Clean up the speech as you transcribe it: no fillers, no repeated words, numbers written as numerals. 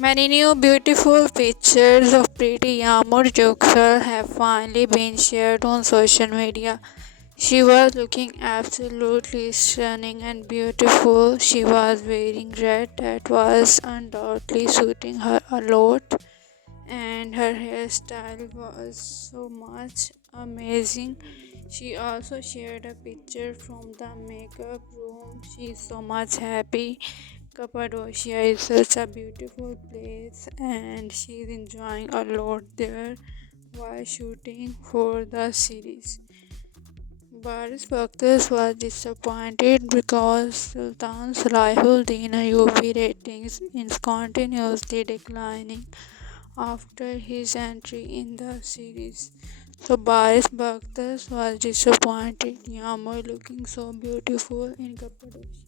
Many new beautiful pictures of pretty Yagmur Yuksel have finally been shared on social media. She was looking absolutely stunning and beautiful. She was wearing red that was undoubtedly suiting her a lot, and her hairstyle was so much amazing. She also shared a picture from the makeup room. She is so much happy. Cappadocia is such a beautiful place and she is enjoying a lot there while shooting for the series. Baris Baktas was disappointed because Sultan's Salahuddin UV ratings is continuously declining after his entry in the series. So Baris Baktas was disappointed. Yamur looking so beautiful in Cappadocia.